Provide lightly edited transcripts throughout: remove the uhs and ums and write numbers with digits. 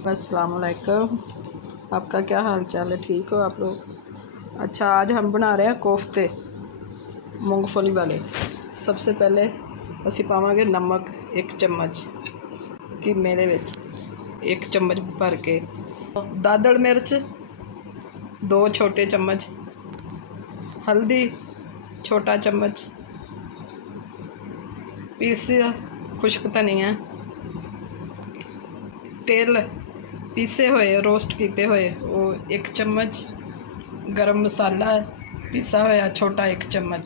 अस्सलाम वालेकुम। आपका क्या हाल चाल है? ठीक हो आप लोग? अच्छा, आज हम बना रहे हैं कोफ्ते मूंगफली वाले। सबसे पहले ਅਸੀਂ ਪਾਵਾਂਗੇ नमक 1 चम्मच कीमे ਦੇ ਵਿੱਚ 1 चम्मच भर के, दादड़ मिर्च 2 छोटे चम्मच, हल्दी छोटा चम्मच, पीसा खुश्क धनिया, तेल पीसे हुए रोस्ट किए हुए वो 1 चम्मच, गरम मसाला पीसा होया छोटा 1 चम्मच।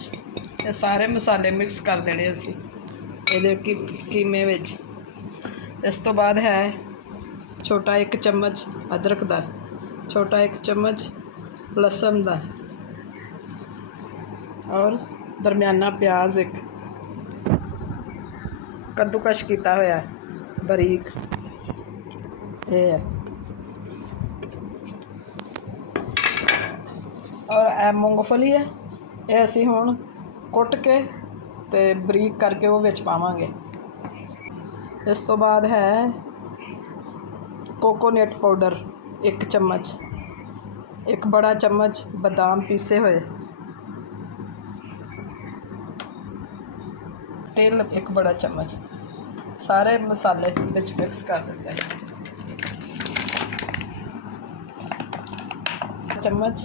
ये सारे मसाले मिक्स कर देने असी ये कीमे विच। इस तो बाद है छोटा 1 चम्मच अदरक दा, छोटा 1 चम्मच लहसुन दा, और दरमियाना प्याज 1 कद्दूकश किया होया बारीक। ये है और ए मूंगफली है, ये असी हुण कुट के ते बरीक करके वो विच पावांगे। इस तो बाद है कोकोनट पाउडर 1 चम्मच, 1 बड़ा चम्मच बादाम पीसे हुए, तेल 1 बड़ा चम्मच। सारे मसाले विच मिक्स कर देते हैं। चम्मच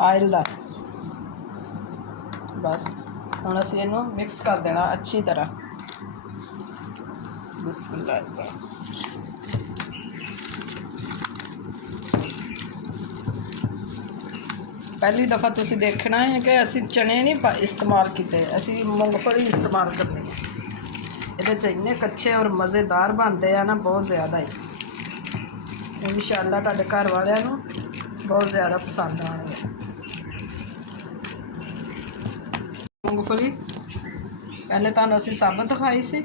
आयल दा, बस हुण असीं इहनूं मिक्स कर देना अच्छी तरह। बिस्मिल्लाह। पहली दफ़ा तुसीं देखना है कि असीं चने नहीं इस्तेमाल किए, असीं मूंगफली इस्तेमाल करनी है। ये इन्ने कच्चे और मज़ेदार बनते हैं ना, बहुत ज़्यादा ही। इंशाअल्लाह तुहाडे घर वालियां नूं बहुत ज़्यादा पसंद आएंगे। मूंगफली पहले तुहानूं असीं साबत दिखाई सी,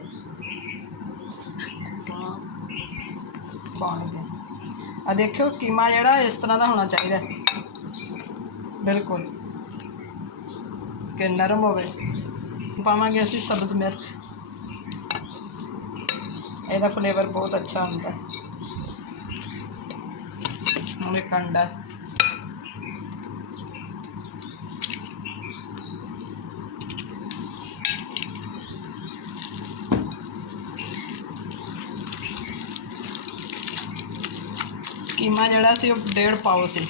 आ देखो कीमा जिहड़ा इस तरह का होना चाहिए, बिल्कुल कि नरम होवे। पावांगे असीं सब्ज़ मिर्च, ਇਹਦਾ फ्लेवर बहुत अच्छा होता है। हम एक अंडा, कीमा जड़ा सी 1.5 पाव सी।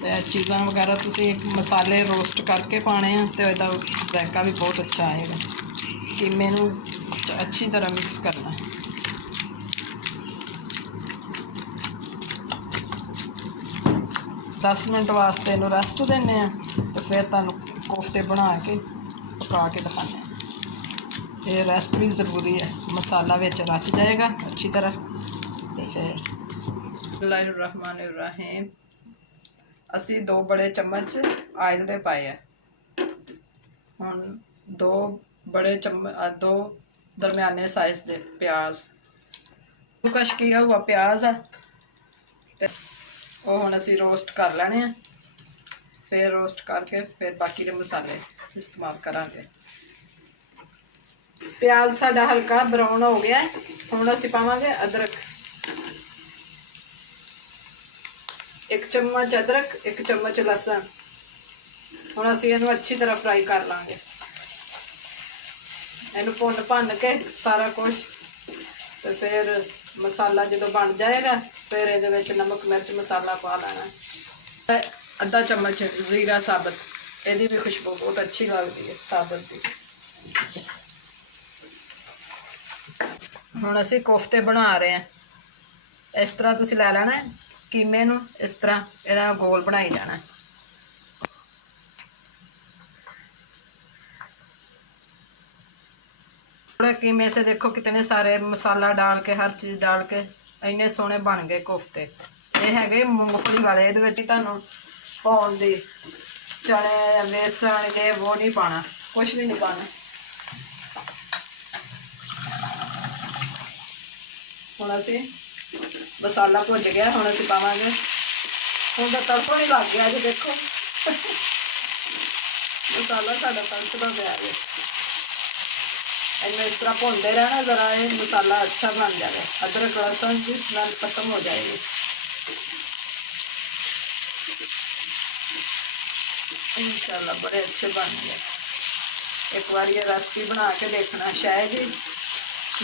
तो चीज़ां वगैरह तुसी मसाले रोस्ट करके पाने हैं तो इसका जायका भी बहुत अच्छा आएगा। कीमे नूं अच्छी तरह मिक्स करना है। दस मिनट वास्ते इनू रेस्ट देने, तो फिर तुहानूं कोफ्ते बना के पका के दिखाने। ये रेस्ट भी ज़रूरी है, मसाला विच रच जाएगा अच्छी तरह। तो फिर बिस्मिल्लाहिर्रहमानिर्रहीम, असी 2 बड़े चम्मच आयल दे पाए है। हुण 2 बड़े चम्मच 2 दरमियाने साइज़ के प्याज, कश किया हुआ प्याज है, वो हुण असी रोस्ट कर लेने हैं। फिर रोस्ट करके फिर बाकी के मसाले इस्तेमाल करांगे। प्याज साडा हल्का ब्राउन हो गया है। हुण असी पावांगे अदरक, 1 चम्मच अदरक, 1 चम्मच लहसुन। हुण असी इहनूं अच्छी तरह फ्राई कर लांगे। इहनूं भुन भन के सारा कुछ, तो फिर मसाला जो बन जाएगा फिर ये नमक मिर्च मसाला पा लेना। आधा चम्मच जीरा साबत, यदी भी खुशबू बहुत अच्छी लगती है साबत की। हुण असी कोफ्ते बना रहे हैं। इस तरह तुसी लै लेना है कीमे नूं, इस तरह इहदा गोल बनाई जाना है। थोड़े कीमे से देखो कितने सारे मसाला डाल के, हर चीज़ डाल के इन्ने सोहने बन गए कोफ्ते। ये है मूंगफली वाले, ये तुहानूं पाउण दी चने बेसन ये वो नहीं पाना, कुछ भी नहीं पाना। हुण असी मसाला भुज गया, हुण असी पावांगे, हुण तो तड़का नहीं लग गया जी, देखो मसाला साडा तड़कदा पिया है। इन्हें इस तरह भुनते रहना, ज़रा ये मसाला अच्छा बन जाए, अदरक लहसुन की स्मेल खत्म हो जाएगी। इंशाल्लाह बड़े अच्छे बन गए। एक बार ये रेसिपी बना के देखना, शायद ही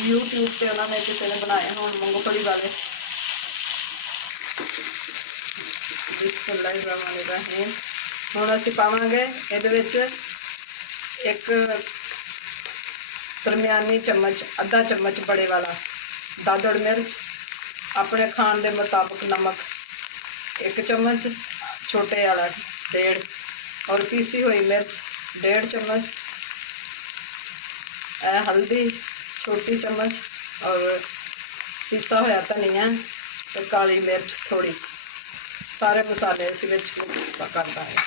यूट्यूब से उन्होंने किसी ने बनाए हों मूंगफली वाले। बिस्मिल्लाहिर्रहमानिर्रहीम। हुण असीं पावांगे इहदे विच एक दरमियानी चम्मच, आधा चम्मच बड़े वाला दादड़ मिर्च, अपने खान के मुताबिक नमक 1 चम्मच, छोटे वाला 1.5, और पीसी हुई मिर्च 1.5 चम्मच, हल्दी छोटी चम्मच, और पीसा होया धनिया तो काली मिर्च थोड़ी। सारे मसाले इस मिक्स कर देंगे।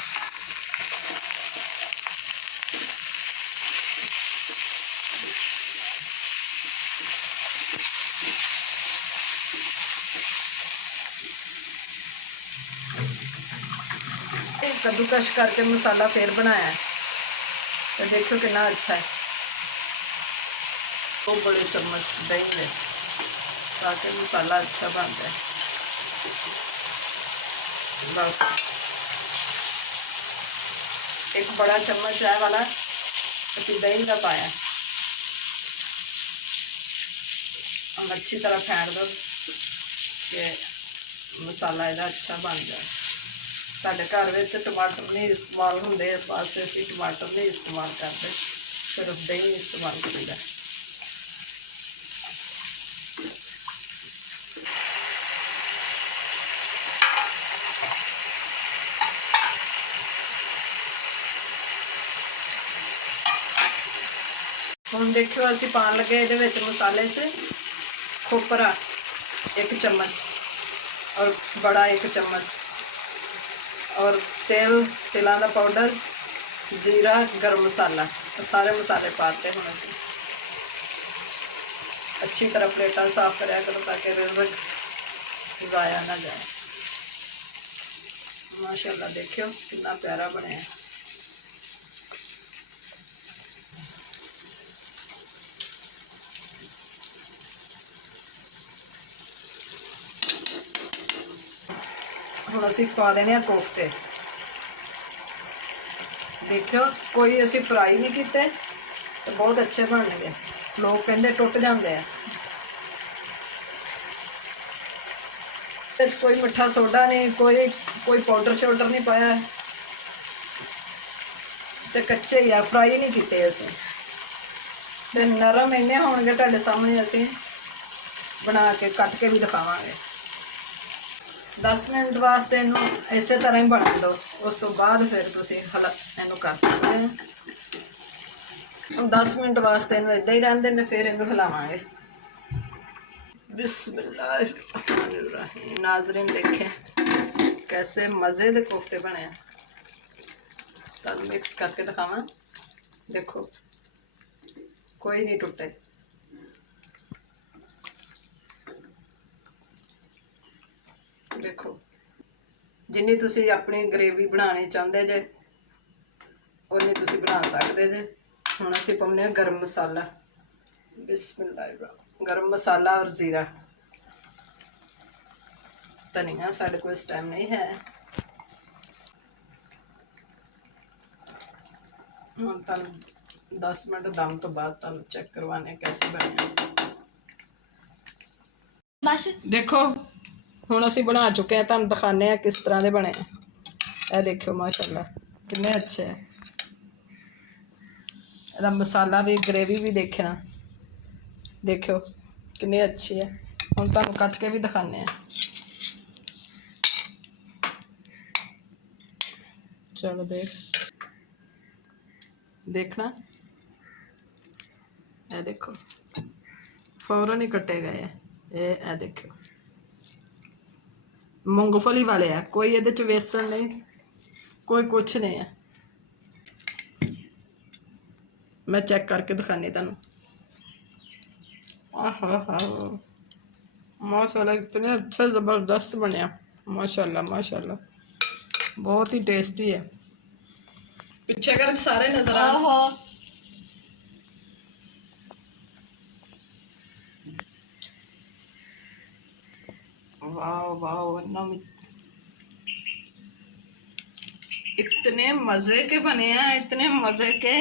कद्दूकश करके मसाला फिर बनाया तो देखो कितना अच्छा है। 2 बड़े चम्मच दही में ताकि मसाला अच्छा बन जाए। बस 1 बड़ा चम्मच है वाला अभी दही का पाया। हम अच्छी तरह फेंट दो कि मसाला इहदा अच्छा बन जाए। साडे घर में टमाटर नहीं इस्तेमाल होंदे, इस वास्ते असीं टमाटर नहीं इस्तेमाल करते, सिर्फ दही इस्तेमाल करीदा। हुण देखियो असीं पाण लगे इहदे विच मसाले च खोपरा 1 चम्मच और बड़ा 1 चम्मच, और तिलां दा पाउडर, जीरा, गरम मसाला, सारे मसाले पाते हैं। अच्छी तरह प्लेटां साफ करा करो ताकि रिजक जाया ना जाए। माशाल्लाह देखियो कितना प्यारा बनया। हुण असीं पा देने कोफ्ते। देखियो कोई असीं फ्राई नहीं कीते तो बहुत अच्छे बनणगे। लोग कहंदे टुट जांदे आ। कोई मिठा सोडा नहीं, कोई पाउडर शाउडर नहीं पाया, तो कच्चे ही आ, फ्राई नहीं कीते असीं। ते नरम इन्ने होणगे तुहाडे सामने असीं बना के कट के भी दिखावांगे। 10 मिनट वास्ते इनू इस तरह ही बन दो, उस तो बाद फिर तुसीं इनू कर सकते हैं। हम 10 मिनट वास्ते इनू इदां ही रहन देने, फिर इनू हिलावांगे। बिस्मिल्लाहिर्रहमानिर्रहीम। नाज़रीन देखें कैसे मज़े दे कोफ्ते बने हैं। तब मिक्स करके दिखावा, देखो कोई नहीं टुटे। देखो जिन्नी तुसी अपनी ग्रेवी बनानी चाहते जे उन्नी तुसी बना सकते जे। हुण असीं पाउने गरम मसाला, बिस्मिल्लाह, गरम मसाला और जीरा। धनिया साढ़े को इस टाइम नहीं है। हुण तुहानूं 10 मिनट दम तो बाद तुहानूं चेक करवाने कैसे बने। बस देखो हुण असीं बना चुके हैं, तुहानूं दिखाने किस तरह के बने। यह देखो माशाल्लाह कितने अच्छे हैं। इसका मसाला भी ग्रेवी भी देखना, देखो कितनी अच्छी है। हुण तुहानूं कट के भी दिखाने हैं। चलो देखना, ये देखो फौरन ही कटे गए हैं। ये देखो मूंगफली वाले है, कोई ये बेसन नहीं, कोई कुछ नहीं है। मैं चेक करके दिखानी तुहानूं। माशाल्लाह इतने अच्छे ज़बरदस्त बनया। माशाल्लाह माशाल्लाह बहुत ही टेस्टी है। पीछे कर सारे नजर आ। वाह वाह, नम इतने मज़े के बने हैं, इतने मज़े के,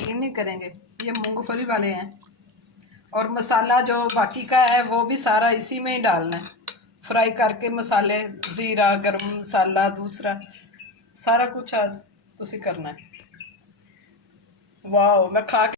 ये नहीं करेंगे। ये मूंगफली वाले हैं और मसाला जो बाकी का है वो भी सारा इसी में ही डालना है, फ्राई करके मसाले, ज़ीरा, गरम मसाला, दूसरा सारा कुछ तुसी करना है। वाह, मैं खा